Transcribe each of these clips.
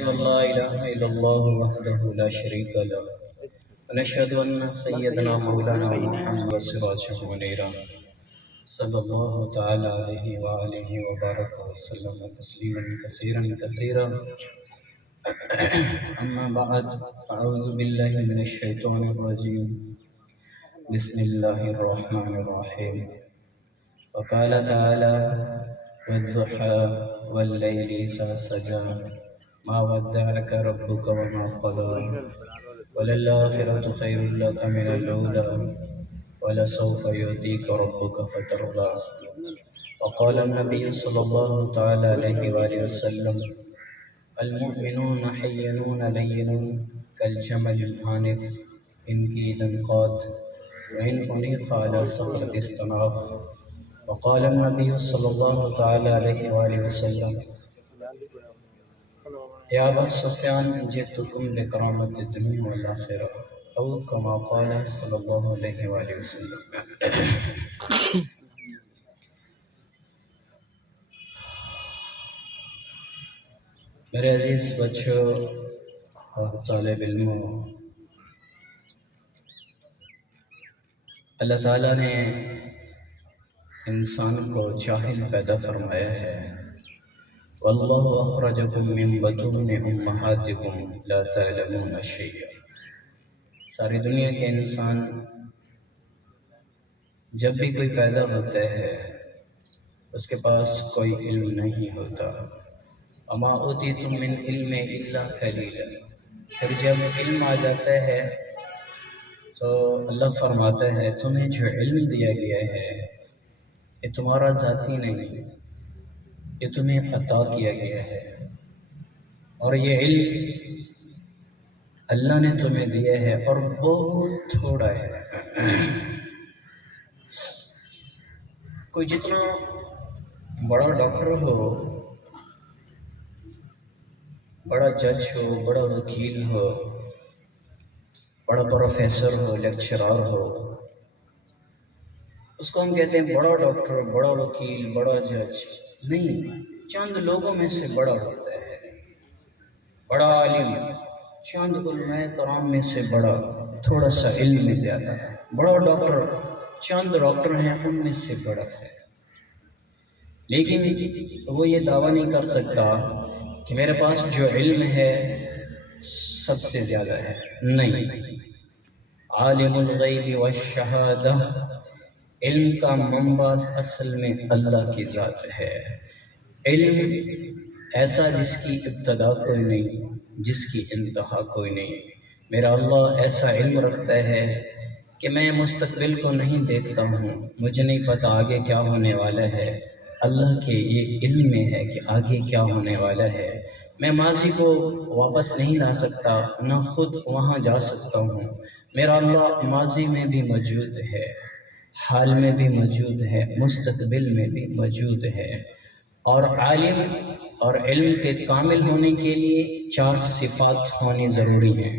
ونشهد أن لا إله إلا الله وحده لا شريك له ونشهد أن سيدنا مولانا محمد سراجا منيرا صلى الله تعالى عليه وآله وبارك وسلم تسليما كثيرا كثيرا. أما بعد، أعوذ بالله من الشيطان الرجيم. بسم الله الرحمن الرحيم. وقال تعالى: والضحى والليل إذا سجى ما ودعك ربك وما قلى وللآخرة خير لك من الأولى ولسوف يؤتيك ربك فترضى. وقال النبي صلى الله تعالى عليه وآله وسلم: المؤمنون حينون لينون كالجمل الآنف إن كيد انقاد وإن أنيخ على صخرة استناف. وقال النبي صلى الله تعالى عليه وآله وسلم: يا أبا سفيان جئتكم لكرامة الدنيا والآخرة، أو كما قال صلی اللہ علیہ وآلہ وسلم. میرے عزیز بچوں اور طالب علموں، اللہ تعالیٰ نے انسان کو جاہل پیدا فرمایا ہے. واللہ اخرجکم من بطون امہاتکم لا تعلمون شیئا. ساری دنیا کے انسان جب بھی کوئی پیدا ہوتا ہے اس کے پاس کوئی علم نہیں ہوتا. وما اوتیتم من علم الا قلیلا. پھر جب علم آ جاتا ہے تو اللہ فرماتا ہے تمہیں جو علم دیا گیا ہے یہ تمہارا ذاتی نہیں، یہ تمہیں عطا کیا گیا ہے، اور یہ علم اللہ نے تمہیں دیا ہے اور بہت تھوڑا ہے. کوئی جتنا بڑا ڈاکٹر ہو، بڑا جج ہو، بڑا وکیل ہو، بڑا پروفیسر ہو، لیکچرار ہو، اس کو ہم کہتے ہیں بڑا ڈاکٹر، بڑا وکیل، بڑا جج. نہیں، چند لوگوں میں سے بڑا ہوتا ہے. بڑا عالم چند علماء کرام میں سے بڑا، تھوڑا سا علم میں زیادہ. بڑا ڈاکٹر چند ڈاکٹر ہیں ان میں سے بڑا ہے. لیکن وہ یہ دعویٰ نہیں کر سکتا کہ میرے پاس جو علم ہے سب سے زیادہ ہے. نہیں، عالم الغیب والشہادہ، علم کا منبع اصل میں اللہ کی ذات ہے. علم ایسا جس کی ابتدا کوئی نہیں، جس کی انتہا کوئی نہیں. میرا اللہ ایسا علم رکھتا ہے کہ میں مستقبل کو نہیں دیکھتا ہوں، مجھے نہیں پتہ آگے کیا ہونے والا ہے. اللہ کے یہ علم میں ہے کہ آگے کیا ہونے والا ہے. میں ماضی کو واپس نہیں لا سکتا، نہ خود وہاں جا سکتا ہوں. میرا اللہ ماضی میں بھی موجود ہے، حال میں بھی موجود ہے، مستقبل میں بھی موجود ہے. اور عالم اور علم کے کامل ہونے کے لیے 4 صفات ہونی ضروری ہیں: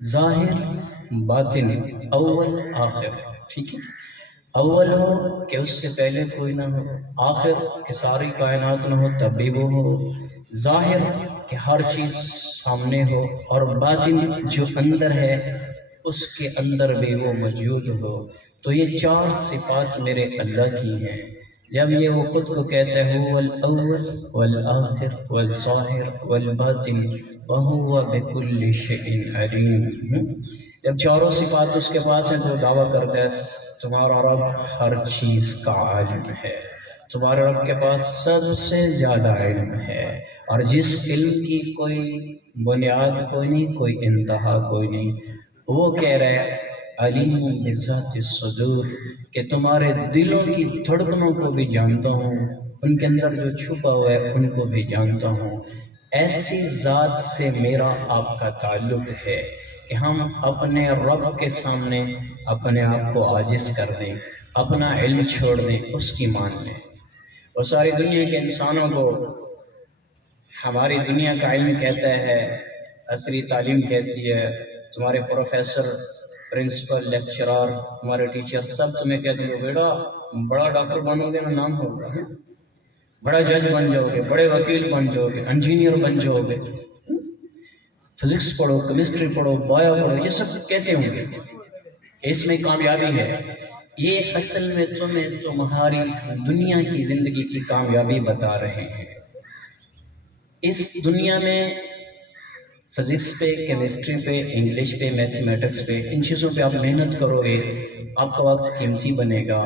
ظاہر، باطن، اول، آخر. ٹھیک ہے؟ اول ہو کہ اس سے پہلے کوئی نہ ہو، آخر کہ ساری کائنات نہ ہو تب بھی وہ ہو، ظاہر کہ ہر چیز سامنے ہو، اور باطن جو اندر ہے اس کے اندر بھی وہ موجود ہو. تو یہ 4 صفات میرے اللہ کی ہیں. جب یہ وہ خود کو کہتا ہے هو الاول والآخر والظاہر والباطن وهو بكل شيء علیم، جب چاروں صفات اس کے پاس ہیں تو دعویٰ کرتا ہے تمہارا رب ہر چیز کا عالم ہے، تمہارے رب کے پاس سب سے زیادہ علم ہے، اور جس علم کی کوئی بنیاد کوئی نہیں، کوئی انتہا کوئی نہیں. وہ کہہ رہا ہے علیم بذات الصدور، کہ تمہارے دلوں کی دھڑکنوں کو بھی جانتا ہوں، ان کے اندر جو چھپا ہوا ہے ان کو بھی جانتا ہوں. ایسی ذات سے میرا آپ کا تعلق ہے کہ ہم اپنے رب کے سامنے اپنے آپ کو عاجز کر دیں، اپنا علم چھوڑ دیں، اس کی مان لیں. وہ ساری دنیا کے انسانوں کو ہماری دنیا کا علم کہتا ہے، عصری تعلیم کہتی ہے، تمہارے پروفیسر، پرنسپل، لیکچرار، تمہارے ٹیچر سب تمہیں کہتے ہیں بیٹا بڑا ڈاکٹر بنو گے نا نام ہوگا. بڑا جج بن جاؤ گے، بڑے وکیل بن جاؤ گے، انجینئر بن جاؤ گے، فزکس پڑھو، کیمسٹری پڑھو، بایو پڑھو، یہ سب کہتے ہوں گے اس میں کامیابی ہے۔ یہ اصل میں تمہیں تمہاری دنیا کی زندگی کی کامیابی بتا رہے ہیں۔ اس دنیا میں فزکس پہ، کیمسٹری پہ، انگلش پہ، میتھمیٹکس پہ، ان چیزوں پہ آپ محنت کرو گے، آپ کا وقت قیمتی بنے گا،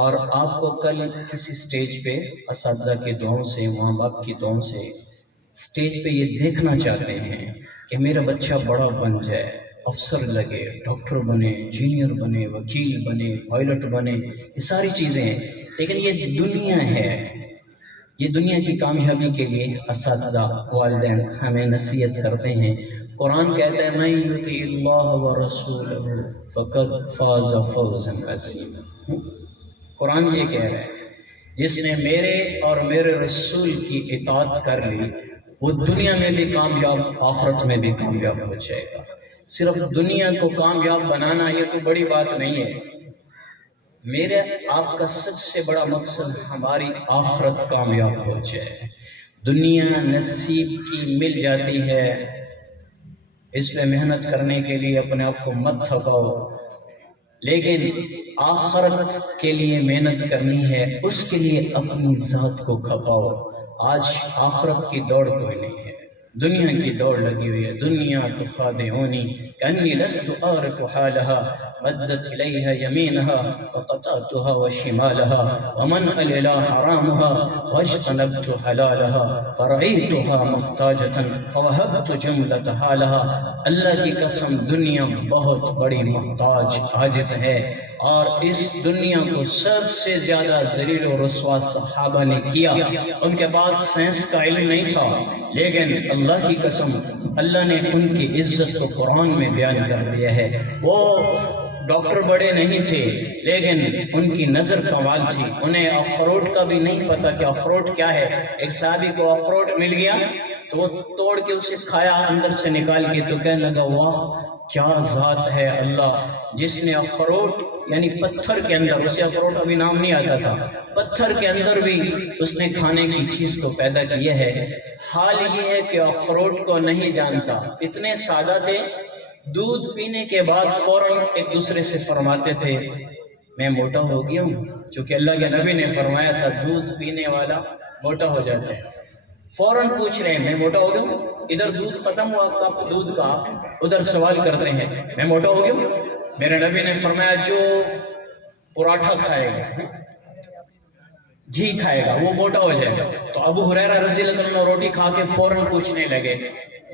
اور آپ کو کل کسی سٹیج پہ اساتذہ کی دعاؤں سے، ماں باپ کی دعاؤں سے سٹیج پہ یہ دیکھنا چاہتے ہیں کہ میرا بچہ بڑا بن جائے، افسر لگے، ڈاکٹر بنے، انجینئر بنے، وکیل بنے، پائلٹ بنے، یہ ساری چیزیں ہیں۔ لیکن یہ دنیا ہے، یہ دنیا کی کامیابی کے لیے اساتذہ، والدین ہمیں نصیحت کرتے ہیں۔ قرآن کہتا ہے مَن یُطِعِ اللَّهَ وَرَسُولَهُ فَقَدْ فَازَ فَوْزًا عَظِیمًا۔ قرآن یہ کہہ رہا ہے جس نے میرے اور میرے رسول کی اطاعت کر لی وہ دنیا میں بھی کامیاب، آخرت میں بھی کامیاب ہو جائے گا۔ صرف دنیا کو کامیاب بنانا یہ کوئی بڑی بات نہیں ہے، میرے آپ کا سب سے بڑا مقصد ہماری آخرت کامیاب ہو جائے۔ دنیا نصیب کی مل جاتی ہے، اس میں محنت کرنے کے لیے اپنے آپ کو مت تھکاؤ، لیکن آخرت کے لیے محنت کرنی ہے، اس کے لیے اپنی ذات کو کھپاؤ۔ آج آخرت کی دوڑ کوئی نہیں ہے، دنیا کی دوڑ لگی ہوئی ہے۔ دنیا تخادعونی کانی لست اعرف حالها مدت الیها یمینها فقطعتها وشمالها ومن الی حرامها واجتنبت حلالها فرأیتها محتاجة فوهبت جملة حالها۔ اللہ کی قسم دنیا بہت بڑی محتاج عاجز ہے، اور اس دنیا کو سب سے زیادہ ذلیل و رسوا صحابہ نے کیا۔ ان کے پاس سائنس کا علم نہیں تھا، لیکن اللہ کی قسم اللہ نے ان کی عزت کو قرآن میں بیان کر دیا ہے۔ وہ ڈاکٹر بڑے نہیں تھے، لیکن ان کی نظر کمال تھی، انہیں اخروٹ کا بھی نہیں پتا کہ اخروٹ کیا ہے۔ ایک صحابی کو اخروٹ مل گیا تو وہ توڑ کے اسے کھایا اندر سے نکال کے، تو کہنے لگا واہ کیا ذات ہے اللہ جس نے اخروٹ یعنی پتھر کے اندر، اسے اخروٹ ابھی نام نہیں آتا تھا، پتھر کے اندر بھی اس نے کھانے کی چیز کو پیدا کیا ہے۔ حال یہ ہے کہ اخروٹ کو نہیں جانتا، اتنے سادہ تھے، دودھ پینے کے بعد فوراً ایک دوسرے سے فرماتے تھے میں موٹا ہو گیا ہوں، چونکہ اللہ کے نبی نے فرمایا تھا دودھ پینے والا موٹا ہو جاتا ہے۔ فوراً پوچھ رہے ہیں میں موٹا ہو گیا ہوں، ادھر دودھ ختم ہوا کپ دودھ کا، ادھر سوال کرتے ہیں میں موٹا ہو گیا ہوں۔ میرے نبی نے فرمایا جو پراٹھا کھائے گا، گھی کھائے گا، وہ موٹا ہو جائے گا۔ تو ابو ہریرہ رضی اللہ عنہ روٹی کھا کے فوراً پوچھنے لگے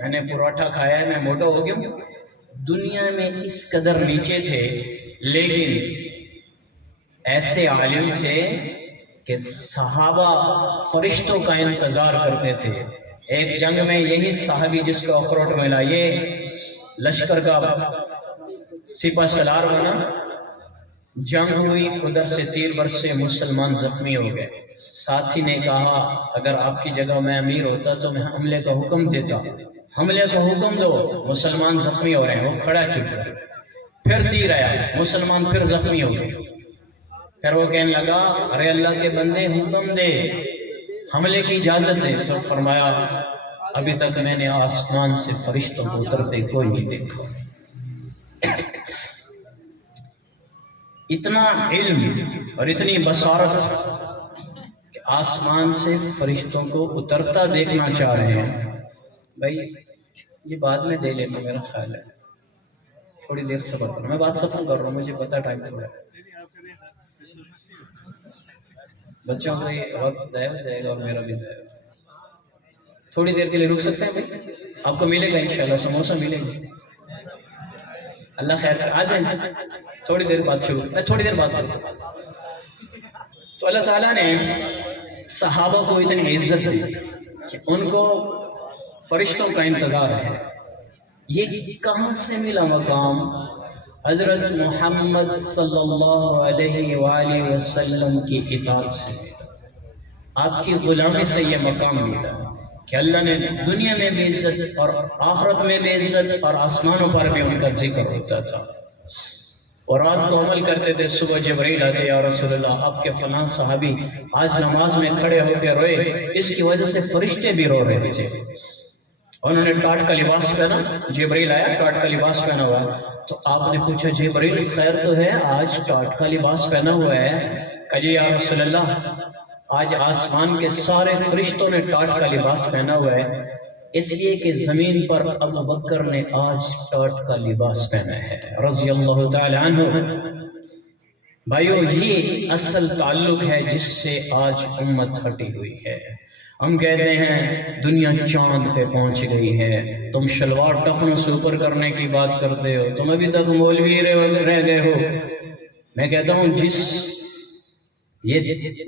میں نے پراٹھا کھایا ہے، میں موٹا ہو گیا ہوں۔ دنیا میں اس قدر نیچے تھے، لیکن ایسے عالم تھے کہ صحابہ فرشتوں کا انتظار کرتے تھے۔ ایک جنگ میں یہی صحابی جس کو اخروٹ ملا، یہ لشکر کا سپہ سالار بنا، جنگ ہوئی، ادھر سے تیر برسے، مسلمان زخمی ہو گئے۔ ساتھی نے کہا اگر آپ کی جگہ میں امیر ہوتا تو میں حملے کا حکم دیتا، حملے کا حکم دو، مسلمان زخمی ہو رہے ہیں۔ وہ کھڑا چپ کر، پھر تیر آیا، مسلمان پھر زخمی ہو گئے۔ پھر وہ کہنے لگا ارے اللہ کے بندے حکم دے، حملے کی اجازت دے۔ تو فرمایا ابھی تک میں نے آسمان سے فرشتوں کو اترتے کوئی نہیں دیکھا۔ اتنا علم اور اتنی بصارت کہ آسمان سے فرشتوں کو اترتا دیکھنا چاہ رہے ہیں۔ بھائی یہ بعد میں دے لینا، میرا خیال ہے تھوڑی دیر صبر کرو، میں بات ختم کر رہا ہوں، مجھے پتا ٹائم تھوڑا ہے، بچوں کا یہ وقت ضائع ہو جائے گا اور میرا بھی ضائع ہو جائے گا۔ تھوڑی دیر کے لیے رک سکتے ہیں بھائی؟ آپ کو ملے گا انشاءاللہ، سموسہ ملے گا، اللہ خیر کر، آ جائیں تھوڑی دیر بعد شروع، میں تھوڑی دیر بعد کروں۔ تو اللہ تعالیٰ نے صحابہ کو اتنی عزت دی کہ ان کو فرشتوں کا انتظار ہے۔ یہ کہاں سے ملا مقام؟ حضرت محمد صلی اللہ علیہ وآلہ وسلم کی اطاعت سے، آپ کی غلامی سے یہ مقام ملا کہ اللہ نے دنیا میں بھی عزت اور آخرت میں بھی عزت اور آسمانوں پر بھی ان کا ذکر ہوتا تھا۔ اور رات کو عمل کرتے تھے. صبح جبرائیل آتے, یا رسول اللہ آپ کے فلاں صحابی آج نماز میں کھڑے ہو کے روئے, اس کی وجہ سے فرشتے بھی رو رہے تھے. انہوں نے ٹاٹ کا لباس پہنا, جبرائیل آیا ٹاٹ کا لباس پہنا ہوا, تو آپ نے پوچھا جبرائیل خیر تو ہے, آج ٹاٹ کا لباس پہنا ہوا ہے؟ کہ جی یا رسول اللہ آج آسمان کے سارے فرشتوں نے ٹاٹ کا لباس پہنا ہوا ہے, اس لیے کہ زمین پر ابو بکر نے آج ٹاٹ کا لباس پہنا ہے رضی اللہ تعالی عنہ. بھائیو یہ اصل تعلق ہے جس سے آج امت ہٹی ہوئی ہے. ہم کہتے ہیں دنیا چاند پہ پہنچ گئی ہے, تم شلوار ٹخنوں سے اوپر کرنے کی بات کرتے ہو, تم ابھی تک مولوی رہ گئے ہو. میں کہتا ہوں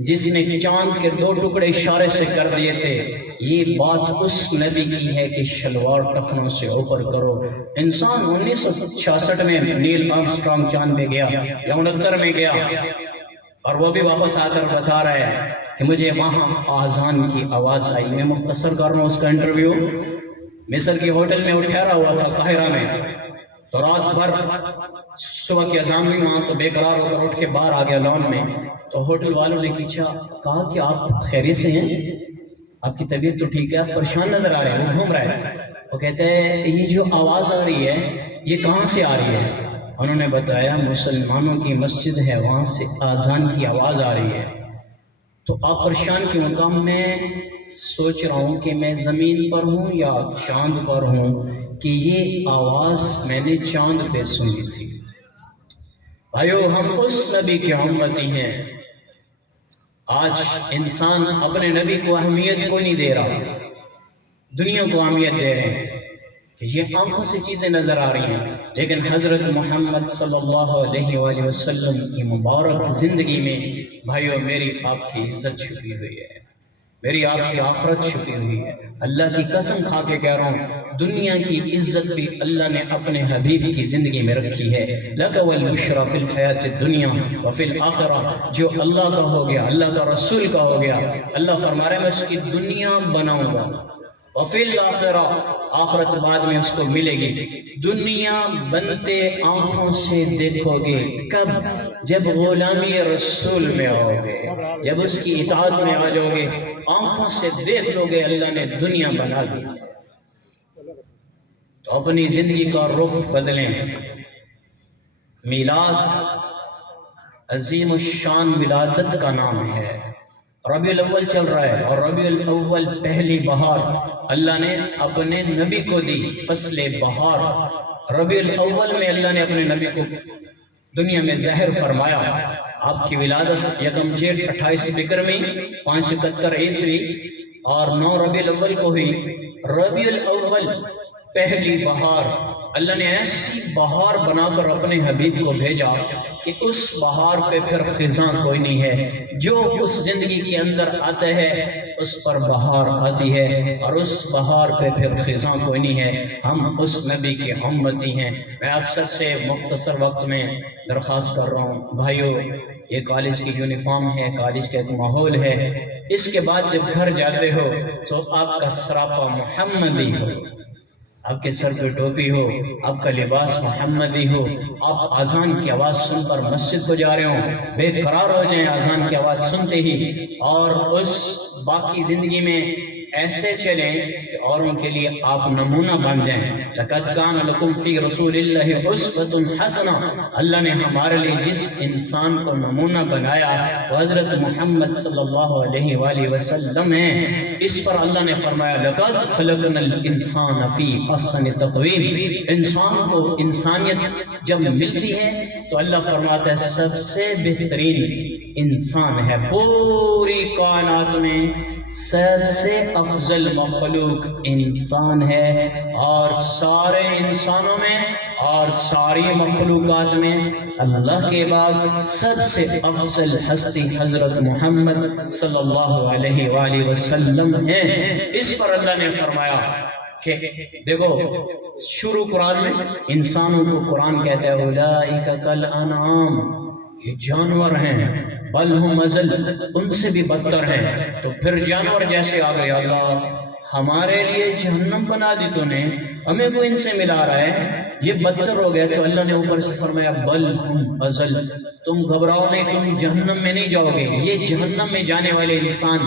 جس نے چاند کے 2 ٹکڑے اشارے سے کر دیے تھے, یہ بات اس نبی کی ہے کہ شلوار ٹخنوں سے اوپر کرو. انسان 1966 میں نیل آرمسٹرانگ چاند پہ گیا یا 69 میں گیا, اور وہ بھی واپس آ کر بتا رہا ہے کہ مجھے وہاں آذان کی آواز آئی. میں مختصر کر رہا ہوں اس کا انٹرویو. مصر کے ہوٹل میں وہ ٹھہرا ہوا تھا قاہرہ میں, تو رات بھر صبح کی اذان ہوئی, وہاں تو بے قرار ہو کر اٹھ کے باہر آ گیا لان میں. تو ہوٹل والوں نے کہا کہ آپ خیریت سے ہیں, آپ کی طبیعت تو ٹھیک ہے, آپ پریشان نظر آ رہے ہیں. وہ گھوم رہا ہے. وہ کہتے ہیں یہ جو آواز آ رہی ہے یہ کہاں سے آ رہی ہے؟ انہوں نے بتایا مسلمانوں کی مسجد ہے, وہاں سے آذان کی آواز آ رہی ہے. تو آپ پریشان کیوں؟ مقام میں سوچ رہا ہوں کہ میں زمین پر ہوں یا چاند پر ہوں, کہ یہ آواز میں نے چاند پہ سنی تھی. بھائیو ہم اس نبی کے امتی ہیں. آج انسان اپنے نبی کو اہمیت کو نہیں دے رہا, دنیا کو اہمیت دے رہے ہیں کہ یہ آنکھوں سے چیزیں نظر آ رہی ہیں, لیکن حضرت محمد صلی اللہ علیہ وآلہ وسلم کی مبارک زندگی میں بھائیو میری آپ کی عزت چھپی ہوئی ہے, میری آپ کی آخرت چھپی ہوئی ہے. اللہ کی قسم کھا کے کہہ رہا ہوں, دنیا کی عزت بھی اللہ نے اپنے حبیب کی زندگی میں رکھی ہے. لَكَ وَالْبُشْرَ فِي الْحَيَاةِ الدُّنْيَا وَفِي الْآخِرَةِ, جو اللہ کا ہو گیا, اللہ کا رسول کا ہو گیا, اللہ فرما رہا ہے میں اس کی دنیا بناؤں گا. وَفِي الْآخِرَةِ, آخرت بعد میں اس کو ملے گی. دنیا بنتے آنکھوں سے دیکھو گے کب؟ جب غلامی رسول میں آؤ گے, جب اس کی اطاعت میں آ جاؤ گے, آنکھوں سے دیکھ لو گے اللہ نے دنیا بنا دی. تو اپنی زندگی کا رخ بدلیں. میلاد عظیم الشان ولادت کا نام ہے. ربیع الاول چل رہا ہے, اور ربیع الاول پہلی بہار اللہ نے اپنے نبی کو دی, فصل بہار. ربیع الاول میں اللہ نے اپنے نبی کو دنیا میں ظاہر فرمایا. آپ کی ولادت 1 جیٹھ 28 بکرمی 571 عیسوی اور 9 ربیع الاول کو ہوئی. ربیع الاول پہلی بہار, اللہ نے ایسی بہار بنا کر اپنے حبیب کو بھیجا کہ اس بہار پہ پھر خزاں کوئی نہیں ہے. جو اس زندگی کے اندر آتا ہے اس پر بہار آتی ہے, اور اس بہار پہ پھر خزاں کوئی نہیں ہے. ہم اس نبی کے امتی ہیں. میں آپ سب سے مختصر وقت میں درخواست کر رہا ہوں, بھائیو یہ کالج کی یونیفارم ہے, کالج کا ایک ماحول ہے, اس کے بعد جب گھر جاتے ہو تو آپ کا سراپا محمدی ہو, آپ کے سر پہ ٹوپی ہو, آپ کا لباس محمدی ہو, آپ اذان کی آواز سن کر مسجد کو جا رہے ہوں, بے قرار ہو جائیں اذان کی آواز سنتے ہی, اور اس باقی زندگی میں ایسے چلیں کہ اوروں کے لیے آپ نمونہ بن جائیں. لَقَدْ كَانَ لَكُمْ فِي رَسُولِ اللَّهِ أُسْوَةٌ حَسَنَةٌ, اللہ نے ہمارے لیے جس انسان کو نمونہ بنایا وہ حضرت محمد صلی اللہ علیہ وآلہ وسلم ہیں. اس پر اللہ نے فرمایا لَقَدْ خَلَقْنَا الْإِنسَانَ فِي أَحْسَنِ تَقْوِيمٍ. انسان کو انسانیت جب ملتی ہے تو اللہ فرماتا ہے سب سے بہترین انسان ہے. پوری کائنات میں سب سے افضل مخلوق انسان ہے, اور سارے انسانوں میں اور ساری مخلوقات میں اللہ کے بعد سب سے افضل ہستی حضرت محمد صلی اللہ علیہ وآلہ وسلم ہیں. اس پر اللہ نے فرمایا کہ دیکھو شروع قرآن میں انسانوں کو قرآن کہتا ہے اولئک کالانعام, یہ جانور ہیں, بل ہم اضل, ان سے بھی بدتر ہیں. تو پھر جانور جیسے آ گئے, اللہ ہمارے لیے جہنم بنا دی تو نے, ہمیں کوئی ان سے ملا رہا ہے، یہ بدتر ہو گیا۔ تو اللہ نے اوپر سے فرمایا بل ہم ازل، تم گھبراؤ نہیں، تم جہنم میں نہیں جاؤ گے، یہ جہنم میں جانے والے انسان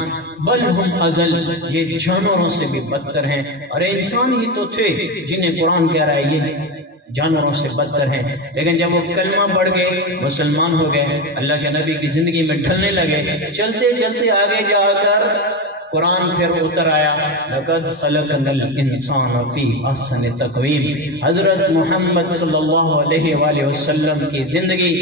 بل ہم ازل، یہ جانوروں سے بھی بدتر ہیں۔ اور انسان ہی تو تھے جنہیں قرآن کہہ رہا ہے یہ جانوروں سے بدتر ہیں، لیکن جب وہ کلمہ پڑھ گئے، مسلمان ہو گئے، اللہ کے نبی کی زندگی میں ڈھلنے لگے، چلتے چلتے آگے جا کر قرآن پھر اتر آیا لَقَدْ خَلَقْنَا الْإِنسَانَ فِي أَحْسَنِ تَقْوِيمٍ۔ حضرت محمد صلی اللہ علیہ وآلہ وسلم کی زندگی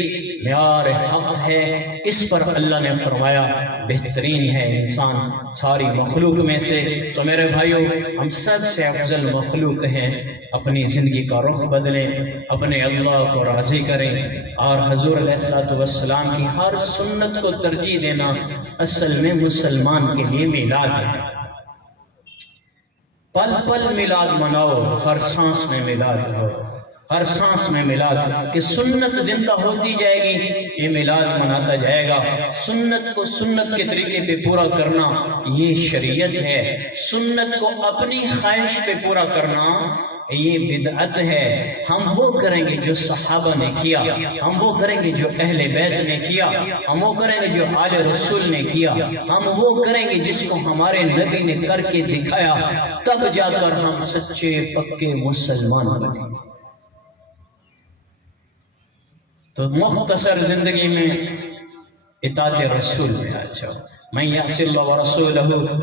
معیار حق ہے، اس پر اللہ نے فرمایا بہترین ہے انسان ساری مخلوق میں سے۔ تو میرے بھائیوں، ہم سب سے افضل مخلوق ہیں، اپنی زندگی کا رخ بدلیں، اپنے اللہ کو راضی کریں، اور حضور علیہ السلام کی ہر سنت کو ترجیح دینا اصل میں مسلمان کے لیے میلاد ہے۔ پل پل میلاد مناؤ، ہر سانس میں میلاد ہو، ہر سانس میں میلاد، کہ سنت زندہ ہوتی جائے گی، یہ میلاد مناتا جائے گا۔ سنت کو سنت کے طریقے پہ پورا کرنا یہ شریعت ہے، سنت کو اپنی خواہش پہ پورا کرنا یہ بدعت ہے۔ ہم وہ کریں گے جو صحابہ نے کیا، ہم وہ کریں گے جو اہل بیت نے کیا، ہم وہ کریں گے جو آل رسول نے کیا، ہم وہ کریں گے جس کو ہمارے نبی نے کر کے دکھایا، تب جا کر ہم سچے پکے مسلمان بنیں۔ تو مختصر زندگی میں اطاعت رسول میں آ جاؤ۔ من یعص اللہ ورسولہ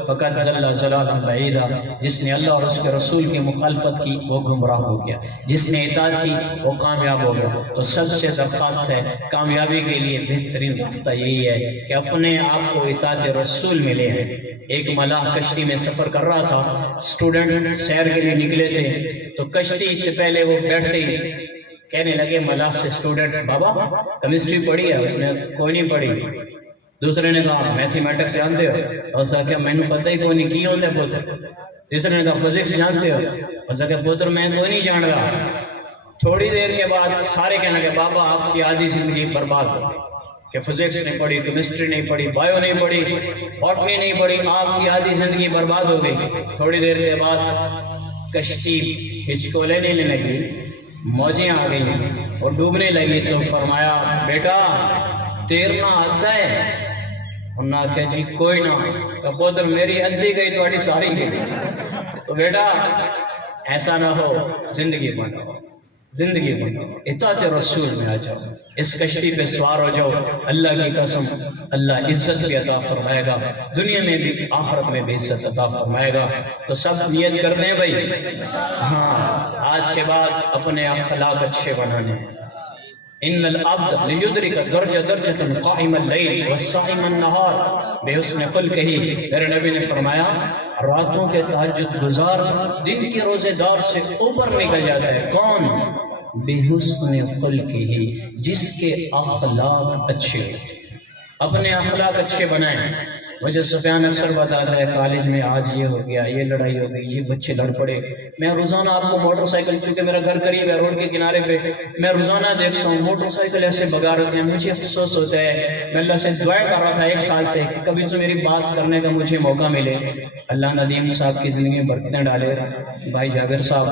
فقد ضل ضلالا بعیدا، جس نے اللہ اور اس کے رسول کی مخالفت کی وہ گمراہ ہو گیا، جس نے اطاعت کی وہ کامیاب ہو گیا۔ تو سب سے درخواست ہے، کامیابی کے لیے بہترین راستہ یہی ہے کہ اپنے آپ کو اطاعت رسول میں لے آئیں۔ ایک ملاح کشتی میں سفر کر رہا تھا، اسٹوڈنٹ سیر کے لیے نکلے تھے، تو کشتی سے پہلے وہ بیٹھتے ہی کہنے لگے ملاح سے اسٹوڈنٹ، بابا کیمسٹری پڑھی ہے؟ اس نے کوئی نہیں پڑھی۔ دوسرے نے کہا میتھمیٹکس جانتے ہو؟ اس نے کہا میں نے پتہ ہی کوئی نہیں کی ہوتے پتر۔ تیسرے نے کہا فزکس جانتے ہو؟ اس نے کہا پتر میں کوئی نہیں جان رہا۔ تھوڑی دیر کے بعد سارے کہنے لگے بابا آپ کی آدھی زندگی برباد ہو گئی، کہ فزکس نہیں پڑھی، کیمسٹری نہیں پڑھی، بایو نہیں پڑھی، باٹنی نہیں پڑھی، آپ کی آدھی زندگی برباد ہو گئی۔ تھوڑی دیر کے بعد کشتی ہچکولے لینے لگی، موجیں آ گئیں اور ڈوبنے لگی، تو فرمایا بیٹا تیرنا آتا ہے؟ انہوں نے کہا جی کوئی نہ۔ کہ پوتر میری ادھی گئی تو اڈی ساری گئی۔ تو بیٹا ایسا نہ ہو، زندگی بناؤ، زندگی بناؤ، اطاعت رسول میں آ جاؤ، اس کشتی پہ سوار ہو جاؤ۔ اللہ کی قسم اللہ عزت بھی عطا فرمائے گا، دنیا میں بھی آخرت میں بھی عزت عطا فرمائے گا۔ تو سب نیت کرتے ہیں بھائی، ہاں آج کے بعد اپنے اخلاق اچھے بنانے۔ ان العبد لیدرک درجہ درجۃ قائم اللیل والصائم النہار بے حسن خلق ہی، میرے نبی نے فرمایا راتوں کے تہجد گزار دن کے روزے دار سے اوپر نکل جاتا ہے۔ کون؟ بے حسن خلق ہی، جس کے اخلاق اچھے ہوتے ہیں۔ اپنے اخلاق اچھے بنائیں۔ مجھے سفیان اکثر بتاتا ہے کالج میں آج یہ ہو گیا، یہ لڑائی ہو گئی، یہ بچے لڑ پڑے۔ میں روزانہ آپ کو موٹر سائیکل، چونکہ میرا گھر قریب ہے روڈ کے کنارے پہ، میں روزانہ دیکھتا ہوں موٹر سائیکل ایسے بگا رہتے ہیں، مجھے افسوس ہوتا ہے۔ میں اللہ سے دعا کر رہا تھا ایک سال سے کہ کبھی تو میری بات کرنے کا مجھے موقع ملے۔ اللہ ندیم صاحب کی زندگی میں برکتیں ڈالے، بھائی جابر صاحب،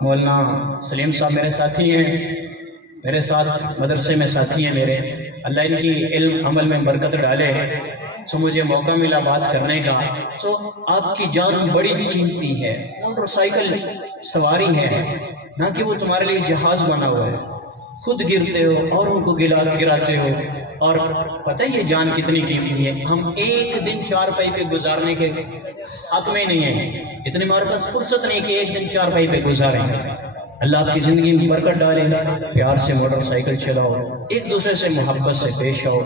مولانا سلیم صاحب میرے ساتھی ہیں، میرے ساتھ مدرسے میں ساتھی ہیں میرے، اللہ ان کی علم عمل میں برکت ڈالے۔ تو مجھے موقع ملا بات کرنے کا۔ تو آپ کی جان بڑی قیمتی ہے، موٹر سائیکل سواری ہے، نہ کہ وہ تمہارے لیے جہاز بنا ہوا ہے۔ خود گرتے ہو اور ان کو گراتے ہو، اور پتہ یہ جان کتنی قیمتی ہے۔ ہم ایک دن چارپائی پہ گزارنے کے حق میں نہیں ہیں، اتنی ہمارے پاس فرصت نہیں کہ ایک دن چارپائی پہ گزاریں۔ اللہ آپ کی زندگی میں برکت ڈالے، پیار سے موٹر سائیکل چلاؤ، ایک دوسرے سے محبت سے پیش آؤ،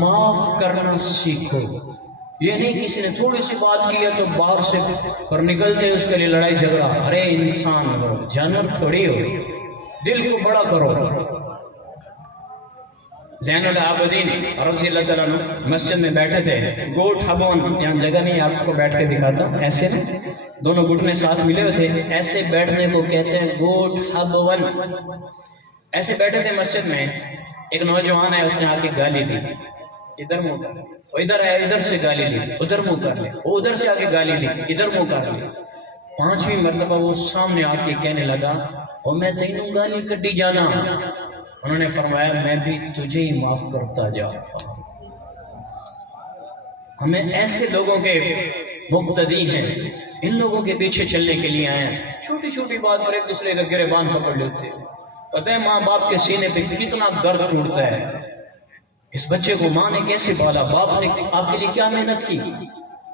معاف کرنا سیکھو۔ یہ نہیں کسی نے تھوڑی سی بات کی ہے تو باہر سے پر نکلتے اس کے لیے لڑائی جھگڑا۔ ارے انسان ہو، جانور تھوڑی ہو، دل کو بڑا کرو۔ زین العابدین رضی اللہ تعالیٰ عنہ مسجد میں بیٹھے تھے، گوٹ حبون، یہاں جگہ نہیں آپ کو بیٹھ کے دکھاتا، ایسے دونوں گھٹنے ساتھ ملے ہوئے تھے، ایسے بیٹھنے کو کہتے ہیں گوٹ حبون۔ ایسے بیٹھے تھے مسجد میں، ایک نوجوان ہے اس نے آ کے گالی دی، ادھر منہ کر لے، وہ ادھر آیا ادھر سے گالی دی، ادھر منہ کر لے، وہ ادھر سے آ کے گالی دی، ادھر منہ کر لے۔ 5ویں مرتبہ وہ سامنے آ کے کہنے لگا اور میں تینوں گالی کٹی جانا. انہوں نے فرمایا میں بھی تجھے ہی معاف کرتا جا. ہمیں ایسے لوگوں کے مقتدی ہیں، ان لوگوں کے پیچھے چلنے کے لیے آئے ہیں. چھوٹی چھوٹی بات پر ایک دوسرے کا گریبان پکڑ لیتے. پتہ ہے ماں باپ کے سینے پہ کتنا درد ٹوٹتا ہے. اس بچے کو ماں نے کیسے پالا، باپ نے آپ کے لیے کیا محنت کی،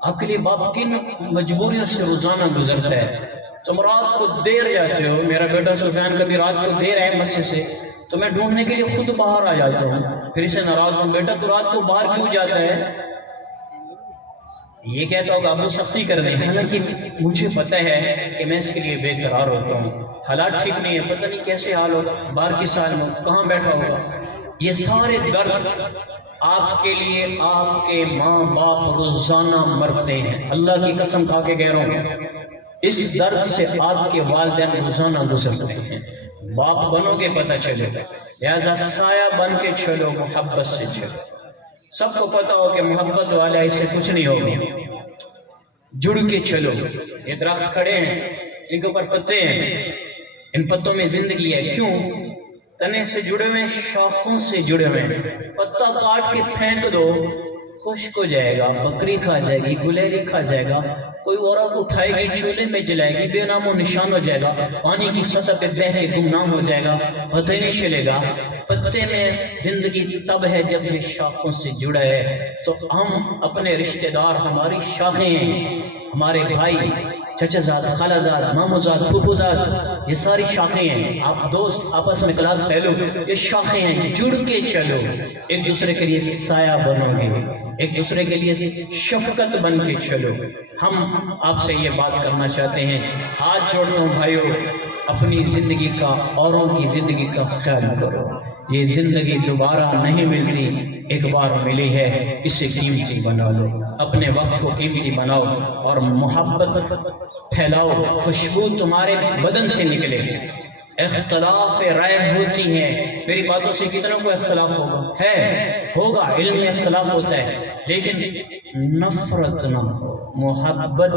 آپ کے لیے باپ کن مجبوریوں سے روزانہ گزرتا ہے. تم رات کو دیر جاتے ہو، میرا بیٹا سفیان کبھی رات کو دیر آئے مسجد سے تو میں ڈھونڈنے کے لیے خود باہر آ جاتا ہوں، پھر اسے ناراض ہوں بیٹا تو رات کو باہر کیوں جاتا ہے. یہ کہتا ہوگا ابو سختی کر دیں، حالانکہ مجھے پتہ ہے کہ میں اس کے لیے بے قرار ہوتا ہوں، حالات ٹھیک نہیں ہے، پتہ نہیں کیسے حال ہوگا، باہر کی سال میں کہاں بیٹھا ہوگا. یہ سارے درد آپ کے لیے آپ کے ماں باپ روزانہ مرتے ہیں. اللہ کی قسم کھا کے کہہ رہا ہوں، اس درد سے آپ کے والدین روزانہ گزرتے ہیں. باپ بنو گے پتہ چلے گا، لہذا سایہ بن کے چلو، محبت سے چلو. سب کو پتہ ہو کہ محبت والا اسے کچھ نہیں ہوگا، جڑ کے چلو. یہ درخت کھڑے ہیں، ان کے اوپر پتے ہیں، ان پتوں میں زندگی ہے. کیوں؟ تنے سے جڑے ہوئے، شاخوں سے جڑے ہوئے. پتا کاٹ کے پھینک دو خشک ہو جائے گا، بکری کھا جائے گی، گلہری کھا جائے گا، کوئی عورت اٹھائے گی چولہے میں جلائے گی، بے نام و نشان ہو جائے گا، پانی کی سطح پہ بہہ کے گمنام ہو جائے گا، پتہ ہی نہیں چلے گا. پتے میں زندگی تب ہے جب یہ شاخوں سے جڑا ہے. تو ہم اپنے رشتہ دار، ہماری شاخیں ہیں، ہمارے بھائی، چچا زاد، خالہ زاد، مامو زاد، پھوپھو زاد، یہ ساری شاخیں ہیں. آپ دوست آپس میں کلاس فیلو، یہ شاخیں ہیں. جڑ کے چلو، ایک دوسرے کے لیے سایہ بنو گے، ایک دوسرے کے لیے شفقت بن کے چلو. ہم آپ سے یہ بات کرنا چاہتے ہیں، ہاتھ جوڑتا ہوں بھائیو، اپنی زندگی کا، اوروں کی زندگی کا خیال کرو. یہ زندگی دوبارہ نہیں ملتی، ایک بار ملی ہے، اسے قیمتی بنا لو، اپنے وقت کو قیمتی بناؤ اور محبت پھیلاؤ. خوشبو تمہارے بدن سے نکلے. اختلاف رائے ہوتی ہیں، میری باتوں سے کتنوں کو اختلاف ہوگا، علم میں اختلاف ہوتا ہے، لیکن نفرت نہ ہو. محبت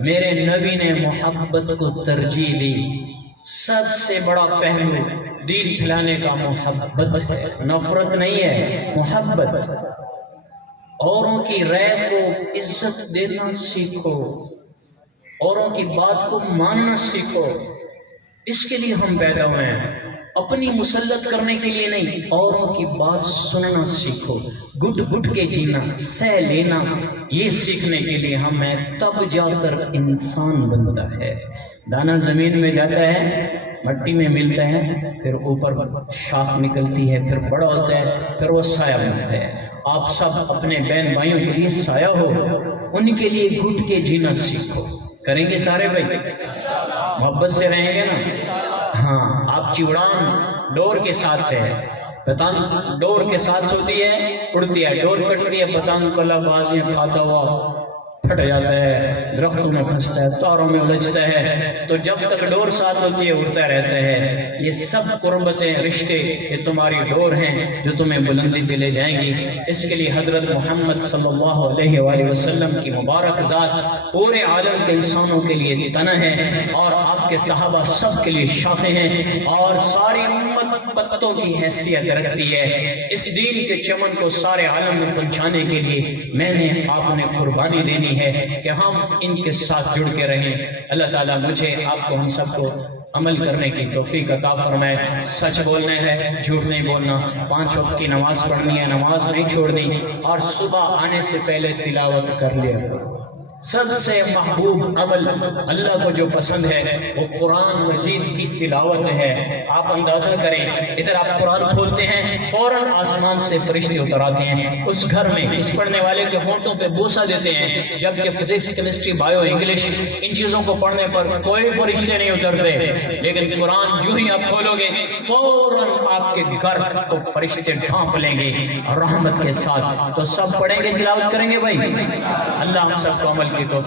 میرے نبی نے محبت کو ترجیح دی. سب سے بڑا پہلو دین پھیلانے کا محبت ہے، نفرت نہیں ہے، محبت. اوروں کی رائے کو عزت دینا سیکھو، اوروں کی بات کو ماننا سیکھو. اس کے لیے ہم پیدا ہوئے ہیں، اپنی مسلط کرنے کے لیے نہیں. اوروں کی بات سننا سیکھو، گھٹ گھٹ کے جینا، سہ لینا، یہ سیکھنے کے لیے ہم ہیں. تب جا کر انسان بنتا ہے. دانا زمین میں جاتا ہے، مٹی میں ملتا ہے، پھر اوپر شاخ نکلتی ہے، پھر بڑا ہوتا ہے، پھر وہ سایہ بنتا ہے. آپ سب اپنے بہن بھائیوں کے لیے سایہ ہو، ان کے لیے گھٹ کے جینا سیکھو. کریں گے سارے بھائی؟ محبت سے رہیں گے نا؟ ہاں. آپ کی اڑان ڈور کے ساتھ ہے. پتنگ ڈور کے ساتھ ہوتی ہے، اڑتی ہے، ڈور کٹتی ہے، پتنگ کلا بازیاں کھاتا ہوا پھٹ جاتا ہے، درختوں میں پھنستا ہے، تاروں میں الجھتا ہے. تو جب تک ڈور ساتھ ہوتی ہے اڑتا رہتا ہے. یہ سب قربتیں، رشتے، یہ تمہاری ڈور ہیں جو تمہیں بلندی پہ لے جائیں گی. اس کے لیے حضرت محمد صلی اللہ علیہ وآلہ وسلم کی مبارک ذات پورے عالم کے انسانوں کے لیے تنا ہے، اور آپ کے صحابہ سب کے لیے شاخیں ہیں، اور ساری امت پتوں کی حیثیت رکھتی ہے. اس دین کے چمن کو سارے عالم میں پہنچانے کے لیے میں نے، آپ نے قربانی دینی ہے کہ ہم ان کے ساتھ جڑ کے رہیں. اللہ تعالیٰ مجھے، آپ کو، ہم سب کو عمل کرنے کی توفیق عطا فرمائے. سچ بولنا ہے، جھوٹ نہیں بولنا، 5 وقت کی نماز پڑھنی ہے، نماز نہیں چھوڑنی، اور صبح آنے سے پہلے تلاوت کر لیا کرو. سب سے محبوب عمل اللہ کو جو پسند ہے وہ قرآن مجید کی تلاوت ہے. آپ اندازہ کریں، ادھر آپ قرآن کھولتے ہیں، فوراً آسمان سے فرشتے اتر آتے ہیں. اس گھر میں اس پڑھنے والے کے ہونٹوں پہ بوسہ دیتے ہیں، جبکہ فزکس، کیمسٹری، بائیو، انگلش، ان چیزوں کو پڑھنے پر کوئی فرشتے نہیں اترتے. لیکن قرآن جو ہی آپ کھولو گے، فوراً آپ کے گھر کو فرشتے ڈھانپ لیں گے رحمت کے ساتھ. تو سب پڑھیں گے، تلاوت کریں گے بھائی. اللہ ہم سب کو عمل کی توفیق